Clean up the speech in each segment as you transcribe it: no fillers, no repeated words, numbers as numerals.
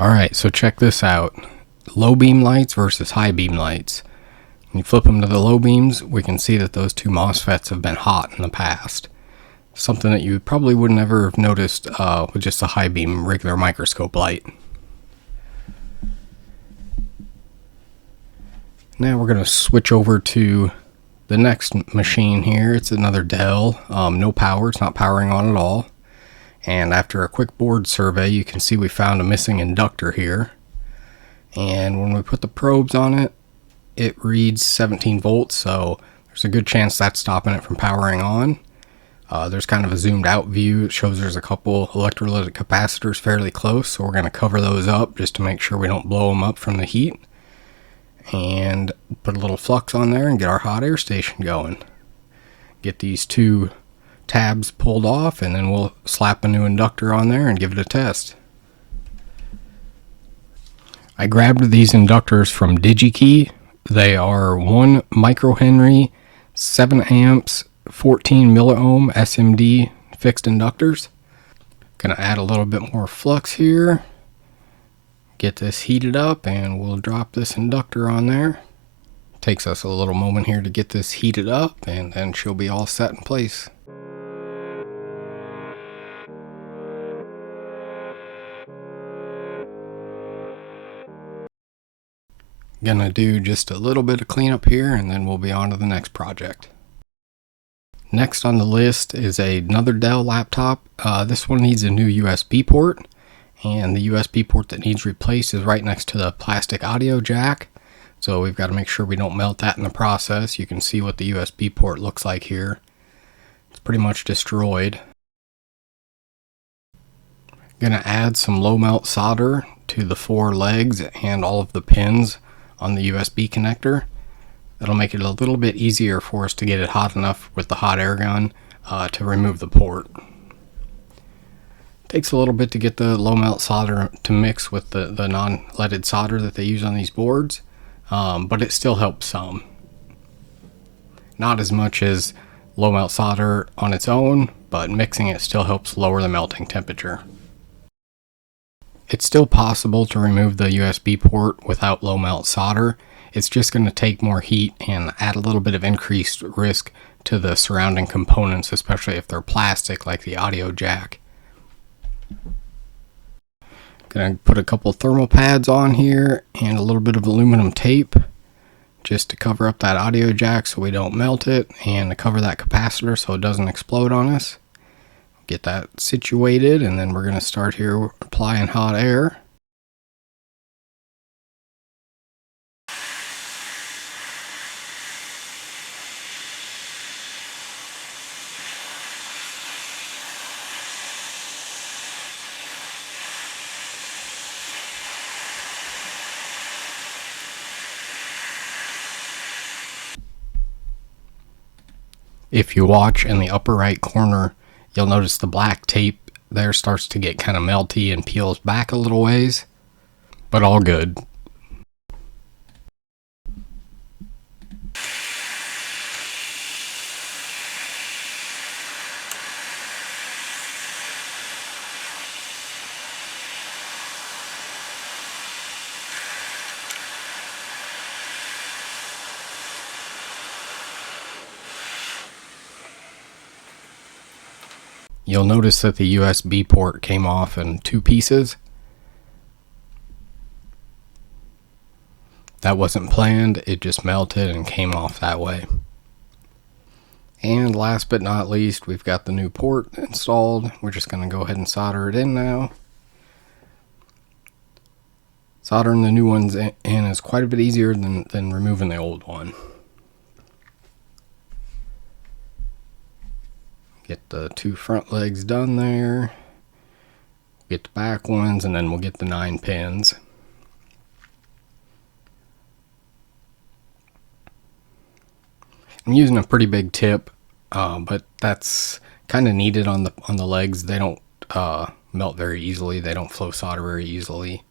Alright, so check this out. Low beam lights versus high beam lights. When you flip them to the low beams, we can see that those two MOSFETs have been hot in the past. Something that you probably wouldn't ever have noticed with just a high beam regular microscope light. Now we're going to switch over to the next machine here. It's another DELL. No power, it's not powering on at all. And after a quick board survey, you can see we found a missing inductor here. And when we put the probes on it, it reads 17 volts, so there's a good chance that's stopping it from powering on. There's kind of a zoomed out view. It shows there's a couple electrolytic capacitors fairly close, so we're going to cover those up just to make sure we don't blow them up from the heat. And put a little flux on there and get our hot air station going. Get these two tabs pulled off, and then we'll slap a new inductor on there and give it a test. I grabbed these inductors from DigiKey. They are 1 microhenry, 7 amps, 14 milliohm SMD fixed inductors. Gonna add a little bit more flux here. Get this heated up and we'll drop this inductor on there. Takes us a little moment here to get this heated up, and then she'll be all set in place. Gonna do just a little bit of cleanup here, and then we'll be on to the next project. Next on the list is another DELL laptop. This one needs a new USB port, and the USB port that needs replaced is right next to the plastic audio jack. So we've got to make sure we don't melt that in the process. You can see what the USB port looks like here. It's pretty much destroyed. Gonna add some low melt solder to the 4 legs and all of the pins on the USB connector. That'll make it a little bit easier for us to get it hot enough with the hot air gun to remove the port. Takes a little bit to get the low melt solder to mix with the non-leaded solder that they use on these boards, but it still helps some. Not as much as low melt solder on its own, but mixing it still helps lower the melting temperature. It's still possible to remove the USB port without low melt solder. It's just going to take more heat and add a little bit of increased risk to the surrounding components, especially if they're plastic like the audio jack. Gonna put a couple thermal pads on here and a little bit of aluminum tape just to cover up that audio jack so we don't melt it, and to cover that capacitor so it doesn't explode on us. Get that situated, and then we're going to start here applying hot air. If you watch in the upper right corner, you'll notice the black tape there starts to get kind of melty and peels back a little ways, but all good. You'll notice that the USB port came off in 2 pieces. That wasn't planned, it just melted and came off that way. And last but not least, we've got the new port installed. We're just going to go ahead and solder it in now. Soldering the new ones in is quite a bit easier than removing the old one. Get the 2 front legs done there. Get the back ones, and then we'll get the 9 pins. I'm using a pretty big tip, but that's kind of needed on the legs. They don't melt very easily. They don't flow solder very easily.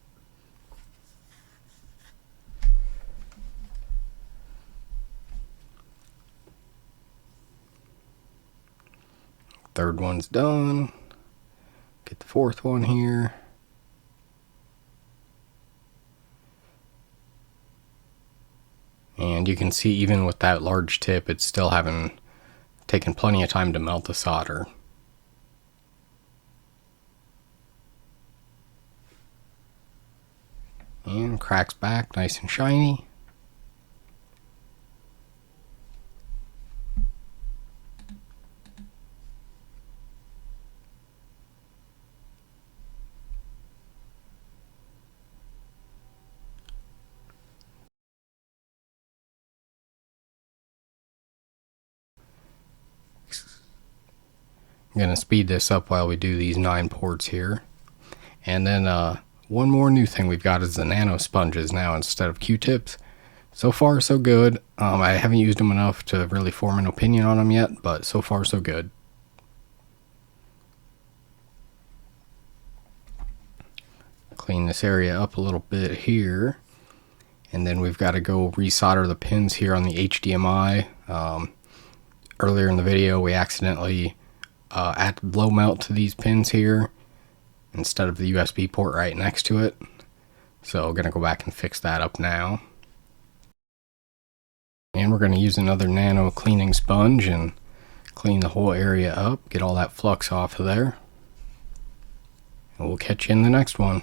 Third one's done. Get the fourth one here. And you can see even with that large tip, it's still taken plenty of time to melt the solder. And cracks back nice and shiny. I'm going to speed this up while we do these 9 ports here. And then one more new thing we've got is the nano sponges now instead of Q-tips. So far so good. I haven't used them enough to really form an opinion on them yet, but so far so good. Clean this area up a little bit here. And then we've got to go resolder the pins here on the HDMI. Earlier in the video we accidentally added low melt to these pins here instead of the USB port right next to it. So I'm going to go back and fix that up now. And we're going to use another nano cleaning sponge and clean the whole area up, get all that flux off of there. And we'll catch you in the next one.